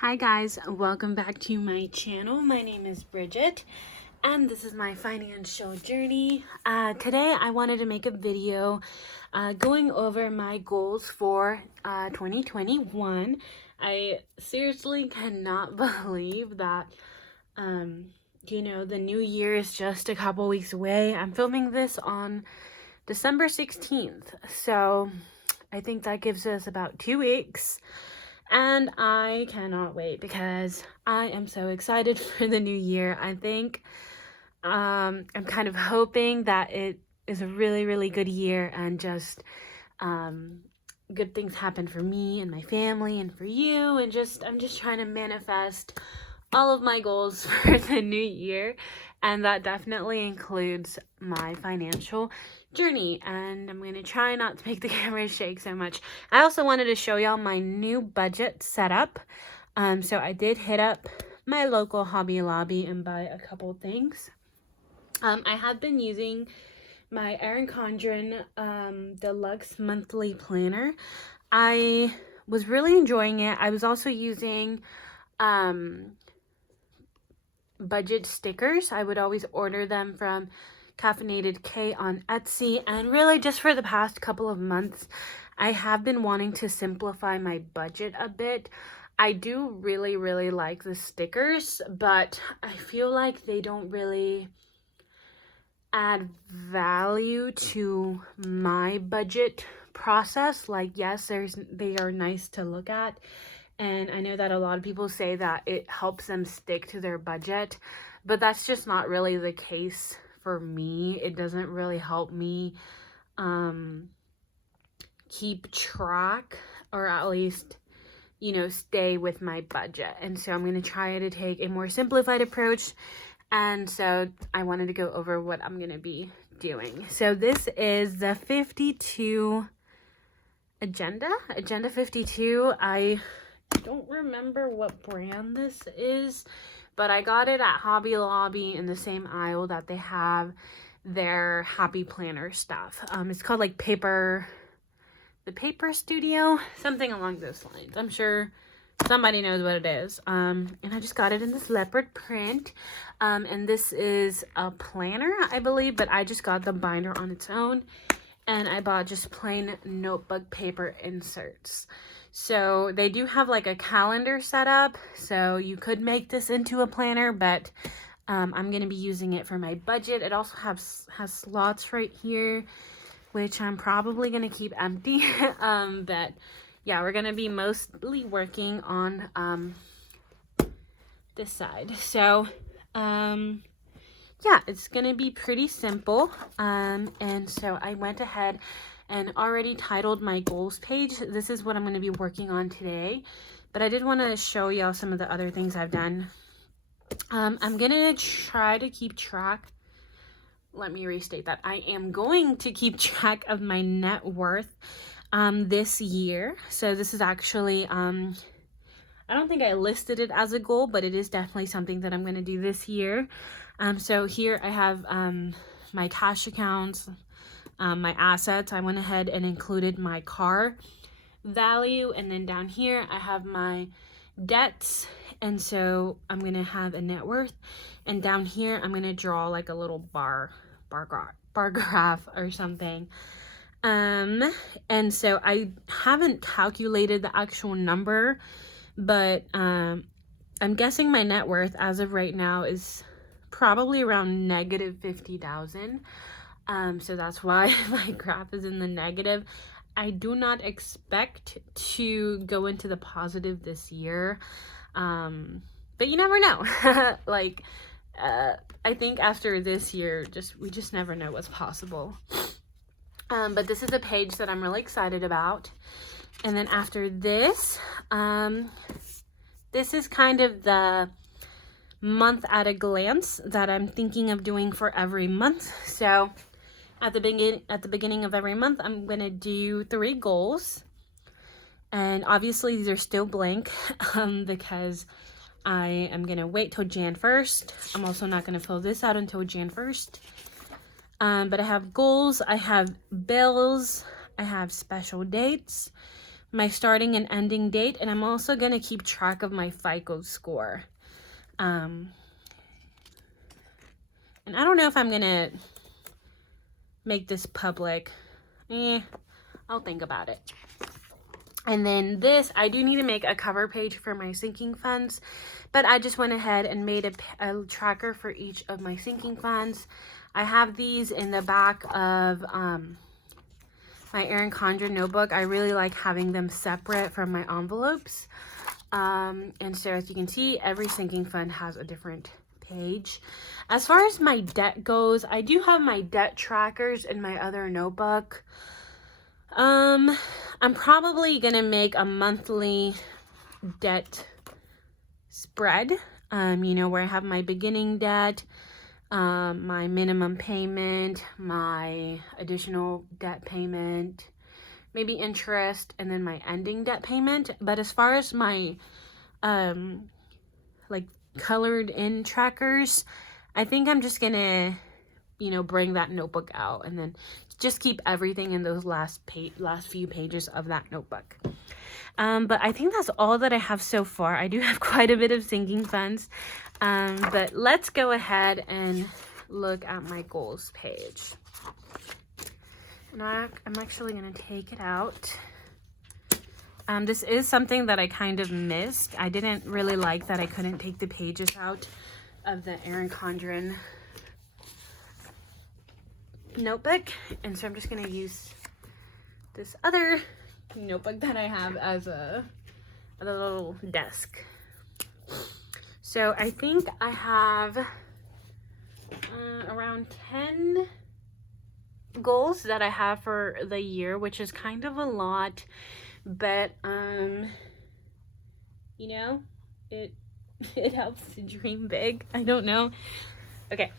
Hi guys, welcome back to my channel. My name is Bridget and this is my financial journey. Today I wanted to make a video going over my goals for 2021. I seriously cannot believe that the new year is just a couple weeks away. I'm filming this on December 16th, so I think that gives us about 2 weeks. And I cannot wait because I am so excited for the new year. I think I'm kind of hoping that it is a really, really good year and just good things happen for me and my family and for you. And I'm just trying to manifest all of my goals for the new year. And that definitely includes my financial journey, and I'm going to try not to make the camera shake so much. I also wanted to show y'all my new budget setup. So I did hit up my local Hobby Lobby and buy a couple things. I have been using my Erin Condren Deluxe Monthly Planner. I was really enjoying it. I was also using budget stickers. I would always order them from Caffeinated K on Etsy, and really just for the past couple of months I have been wanting to simplify my budget a bit. I do really like the stickers, but I feel like they don't really add value to my budget process. Like, yes, they are nice to look at, and I know that a lot of people say that it helps them stick to their budget, but that's just not really the case for me. It doesn't really help me keep track, or at least, stay with my budget. And so I'm going to try to take a more simplified approach. And so I wanted to go over what I'm going to be doing. So this is the 52 Agenda 52. I don't remember what brand this is, but I got it at Hobby Lobby in the same aisle that they have their Happy Planner stuff. It's called like the Paper Studio, something along those lines. I'm sure somebody knows what it is. And I just got it in this leopard print. And this is a planner, I believe, but I just got the binder on its own. And I bought just plain notebook paper inserts. So they do have like a calendar set up, so you could make this into a planner, but I'm going to be using it for my budget. It also has slots right here, which I'm probably going to keep empty. But yeah, we're going to be mostly working on this side. So yeah, it's going to be pretty simple. And so I went ahead and already titled my goals page. This is what I'm going to be working on today, but I did want to show y'all some of the other things I've done. I'm going to try to keep track. Let me restate that. I am going to keep track of my net worth this year. So this is actually, I don't think I listed it as a goal, but it is definitely something that I'm going to do this year. So here I have my cash accounts, my assets. I went ahead and included my car value, and then down here I have my debts, and so I'm gonna have a net worth, and down here I'm gonna draw like a little bar graph or something. And so I haven't calculated the actual number, but I'm guessing my net worth as of right now is probably around negative 50,000. So that's why my graph is in the negative. I do not expect to go into the positive this year. But you never know. Like, I think after this year, we just never know what's possible. But this is a page that I'm really excited about. And then after this, this is kind of the month at a glance that I'm thinking of doing for every month. So at the beginning of every month, I'm going to do 3 goals. And obviously these are still blank because I am going to wait till Jan 1st. I'm also not going to fill this out until Jan 1st. But I have goals, I have bills, I have special dates, my starting and ending date, and I'm also going to keep track of my FICO score. And I don't know if I'm going to make this public. I'll think about it. And then this, I do need to make a cover page for my sinking funds, but I just went ahead and made a tracker for each of my sinking funds. I have these in the back of my Erin Condren notebook. I really like having them separate from my envelopes. And so as you can see, every sinking fund has a different page. As far as my debt goes, I do have my debt trackers in my other notebook. I'm probably gonna make a monthly debt spread, you know, where I have my beginning debt, my minimum payment, my additional debt payment, maybe interest, and then my ending debt payment. But as far as my like colored in trackers, I think I'm just gonna, you know, bring that notebook out and then just keep everything in those last few pages of that notebook. But I think that's all that I have so far. I do have quite a bit of sinking funds, but let's go ahead and look at my goals page. And I'm actually going to take it out. This is something that I kind of missed. I didn't really like that I couldn't take the pages out of the Erin Condren notebook, and so I'm just going to use this other notebook that I have as a little desk. So I think I have around 10 goals that I have for the year, which is kind of a lot, but you know, it helps to dream big. I don't know. Okay.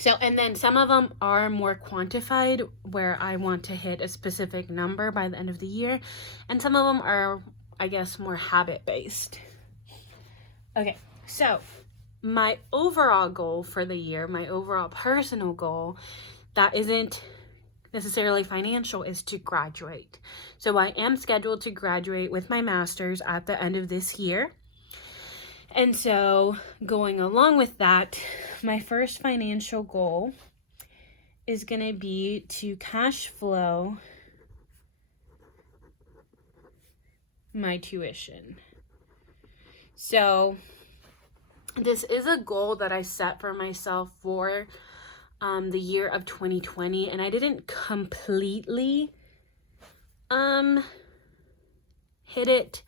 So, and then some of them are more quantified, where I want to hit a specific number by the end of the year. And some of them are, I guess, more habit-based. Okay, so my overall goal for the year, my overall personal goal, that isn't necessarily financial, is to graduate. So I am scheduled to graduate with my master's at the end of this year. And so going along with that, my first financial goal is going to be to cash flow my tuition. So this is a goal that I set for myself for the year of 2020, and I didn't completely hit it.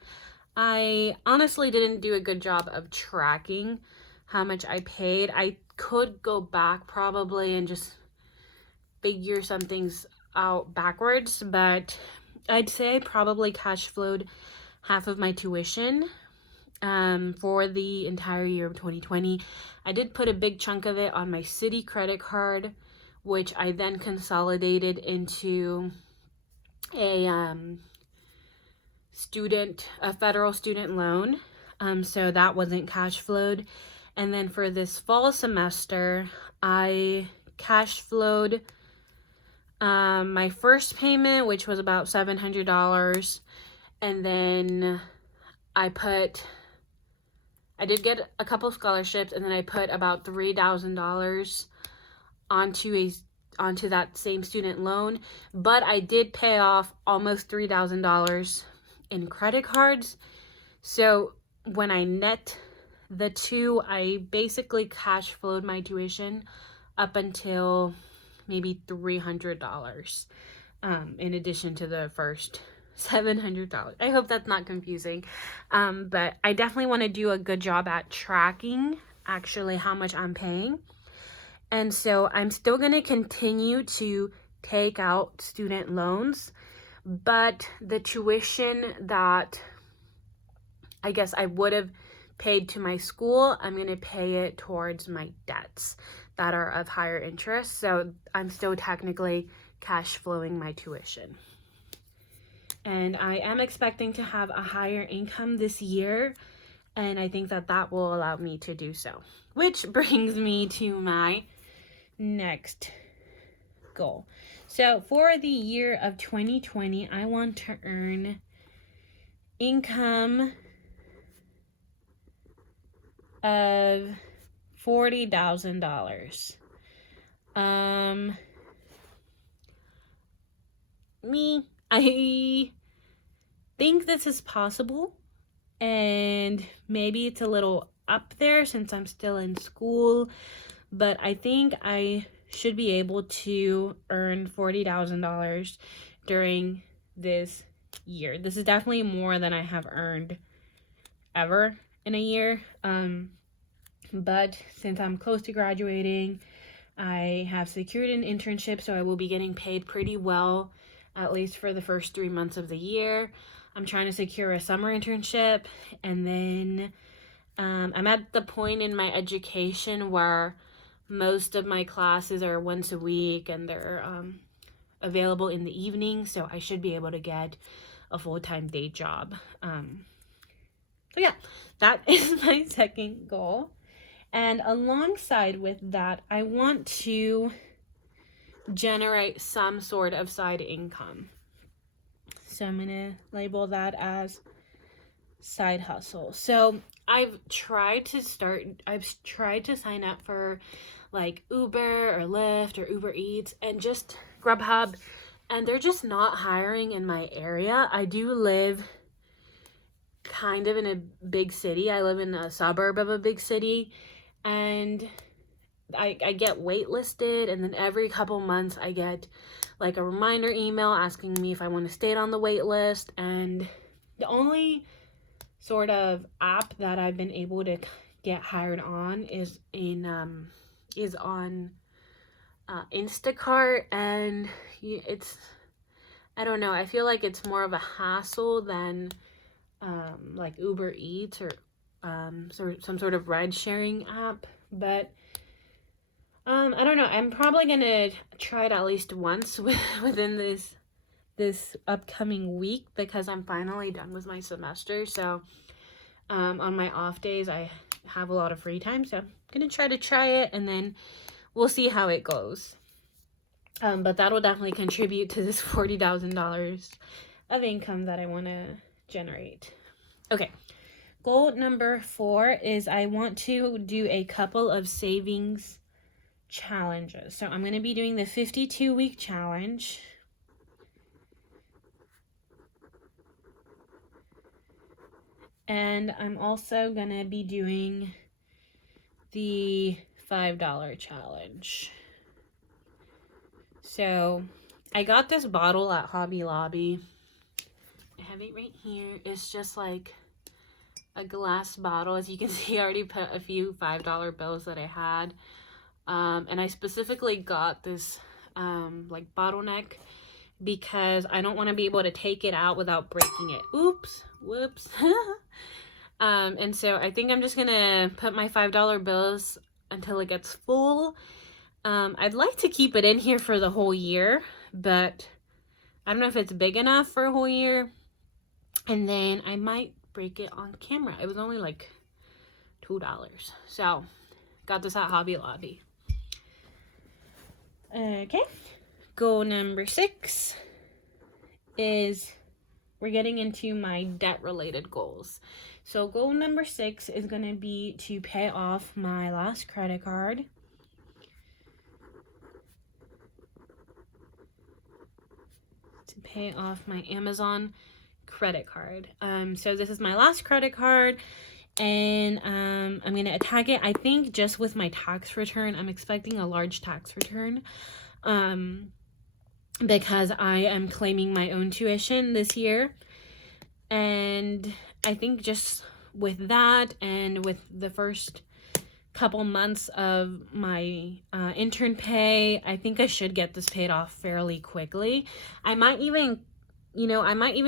I honestly didn't do a good job of tracking how much I paid. I could go back probably and just figure some things out backwards, but I'd say I probably cash flowed half of my tuition for the entire year of 2020. I did put a big chunk of it on my Citi credit card, which I then consolidated into a federal student loan, so that wasn't cash flowed. And then for this fall semester, I cash flowed my first payment, which was about $700, and then I did get a couple scholarships, and then I put about $3,000 onto that same student loan, but I did pay off almost $3,000 in credit cards. So when I net the two, I basically cash flowed my tuition up until maybe $300 in addition to the first $700. I hope that's not confusing, but I definitely want to do a good job at tracking actually how much I'm paying. And so I'm still going to continue to take out student loans, but the tuition that I guess I would have paid to my school, I'm going to pay it towards my debts that are of higher interest. So I'm still technically cash flowing my tuition. And I am expecting to have a higher income this year, and I think that that will allow me to do so. Which brings me to my next goal. So for the year of 2020, I want to earn income of $40,000. I think this is possible, and maybe it's a little up there since I'm still in school, but I think I should be able to earn $40,000 during this year. This is definitely more than I have earned ever in a year. But since I'm close to graduating, I have secured an internship, so I will be getting paid pretty well, at least for the first 3 months of the year. I'm trying to secure a summer internship, and then I'm at the point in my education where most of my classes are once a week, and they're available in the evening, so I should be able to get a full-time day job. So yeah, that is my second goal. And alongside with that, I want to generate some sort of side income. So I'm going to label that as side hustle. So I've tried to sign up for like Uber or Lyft or Uber Eats and just Grubhub, and they're just not hiring in my area. I do live kind of in a big city. I live in a suburb of a big city, and I get waitlisted, and then every couple months I get like a reminder email asking me if I want to stay on the wait list. And the only sort of app that I've been able to get hired on is on Instacart, and it's, I don't know, I feel like it's more of a hassle than like Uber Eats or some sort of ride sharing app. But I don't know, I'm probably gonna try it at least once within this upcoming week, because I'm finally done with my semester. So on my off days I have a lot of free time, so I'm gonna try it, and then we'll see how it goes. But that'll definitely contribute to this $40,000 of income that I want to generate. Okay, goal number 4 is I want to do a couple of savings challenges. So I'm going to be doing the 52-week challenge. And I'm also going to be doing the $5 challenge. So I got this bottle at Hobby Lobby. I have it right here. It's just like a glass bottle. As you can see, I already put a few $5 bills that I had. And I specifically got this like bottleneck because I don't want to be able to take it out without breaking it. Whoops. And so I think I'm just gonna put my $5 bills until it gets full. I'd like to keep it in here for the whole year, but I don't know if it's big enough for a whole year. And then I might break it on camera. It was only like $2. So got this at Hobby Lobby. Okay, goal number 6 is we're getting into my debt related goals. So goal number 6 is going to be to pay off my last credit card. To pay off my Amazon credit card. So this is my last credit card, and I'm going to attack it, I think, just with my tax return. I'm expecting a large tax return because I am claiming my own tuition this year. And I think just with that, and with the first couple months of my intern pay, I think I should get this paid off fairly quickly. I might even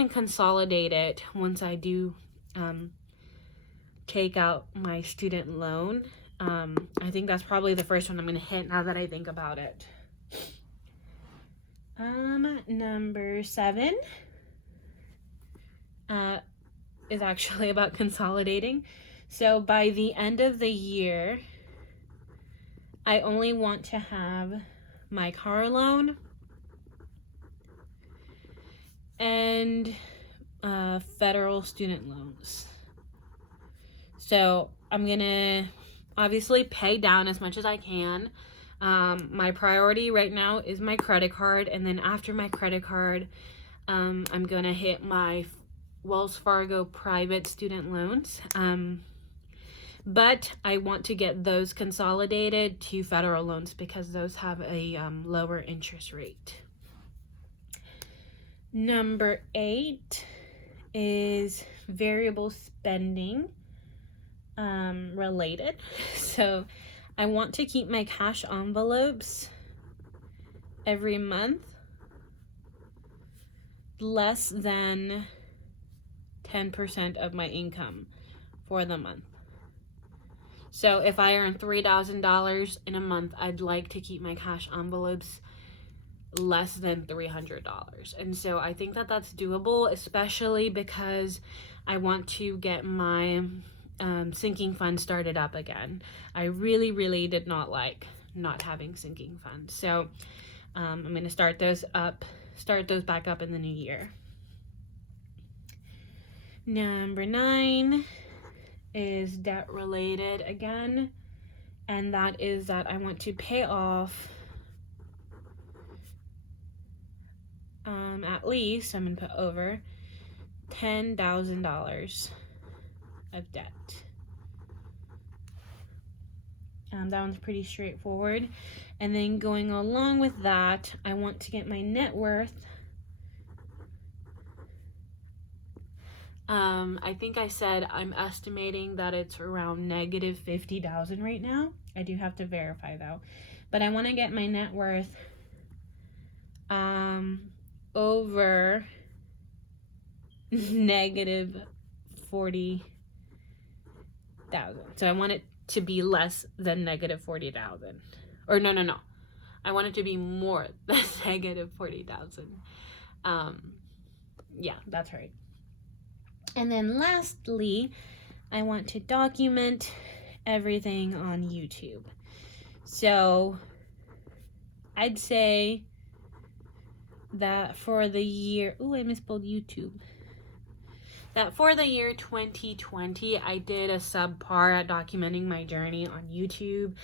consolidate it once I do take out my student loan. I think that's probably the first one I'm going to hit now that I think about it. Number 7 is actually about consolidating. So by the end of the year, I only want to have my car loan, and federal student loans. So I'm gonna obviously pay down as much as I can. My priority right now is my credit card, and then after my credit card, I'm gonna hit my Wells Fargo private student loans. But I want to get those consolidated to federal loans because those have a lower interest rate. Number 8 is variable spending related. So I want to keep my cash envelopes every month less than 10% of my income for the month. So if I earn $3,000 in a month, I'd like to keep my cash envelopes less than $300. And so I think that that's doable, especially because I want to get my sinking fund started up again. I really did not like not having sinking funds. So I'm going to start those back up in the new year. Number 9 is debt related again, and that is that I want to pay off at least, I'm gonna put over $10,000 of debt. That one's pretty straightforward. And then going along with that, I want to get my net worth. I think I said I'm estimating that it's around negative 50,000 right now. I do have to verify though. But I want to get my net worth over negative 40,000. So I want it to be less than negative 40,000. Or no. I want it to be more than negative 40,000. Yeah, that's right. And then lastly, I want to document everything on YouTube. So I'd say that for the year, I misspelled YouTube. That for the year 2020, I did a subpar at documenting my journey on YouTube.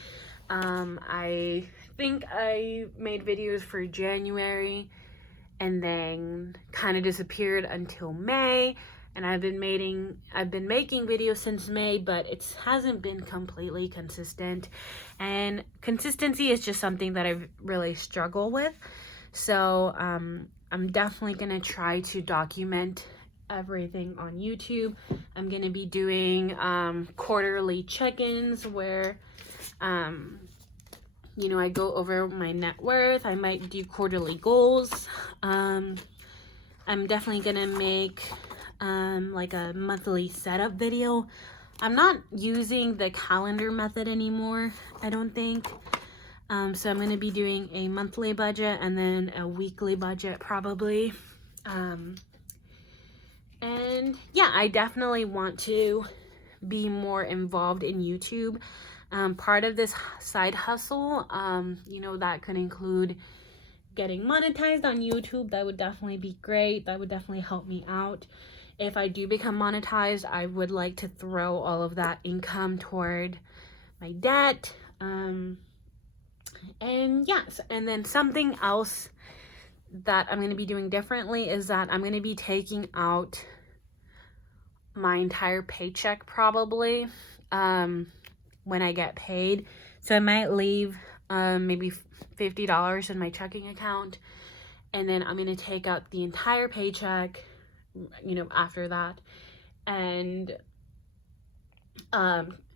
I think I made videos for January and then kind of disappeared until May. And I've been making videos since May, but it hasn't been completely consistent. And consistency is just something that I've really struggled with. So I'm definitely gonna try to document everything on YouTube. I'm gonna be doing quarterly check-ins where I go over my net worth. I might do quarterly goals. I'm definitely gonna make like a monthly setup video. I'm not using the calendar method anymore, I don't think. So I'm going to be doing a monthly budget and then a weekly budget probably. And yeah, I definitely want to be more involved in YouTube. Part of this side hustle, that could include getting monetized on YouTube. That would definitely be great. That would definitely help me out. If I do become monetized, I would like to throw all of that income toward my debt. And yes, and then something else that I'm going to be doing differently is that I'm going to be taking out my entire paycheck probably when I get paid. So I might leave maybe $50 in my checking account, and then I'm going to take out the entire paycheck after that, and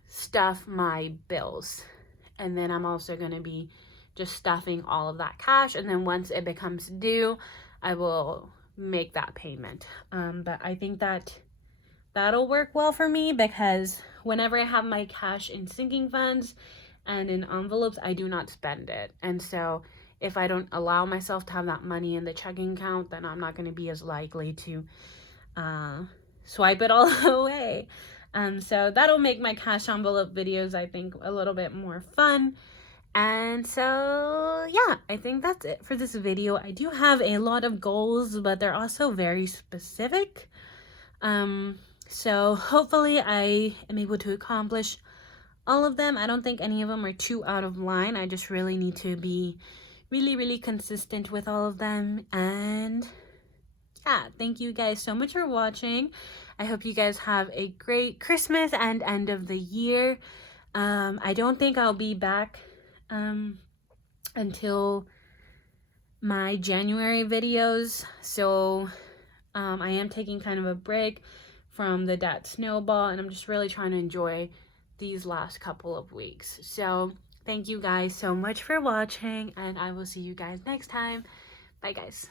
stuff my bills. And then I'm also going to be just stuffing all of that cash, and then once it becomes due, I will make that payment. But I think that that'll work well for me, because whenever I have my cash in sinking funds and in envelopes, I do not spend it. And so if I don't allow myself to have that money in the checking account, then I'm not going to be as likely to swipe it all away. So that'll make my cash envelope videos, I think, a little bit more fun. And so yeah, I think that's it for this video. I do have a lot of goals, but they're also very specific. So hopefully I am able to accomplish all of them. I don't think any of them are too out of line. I just really need to be really consistent with all of them. And yeah, thank you guys so much for watching. I hope you guys have a great Christmas and end of the year. I don't think I'll be back until my January videos, so I am taking kind of a break from the Dat Snowball, and I'm just really trying to enjoy these last couple of weeks. So thank you guys so much for watching, and I will see you guys next time. Bye guys.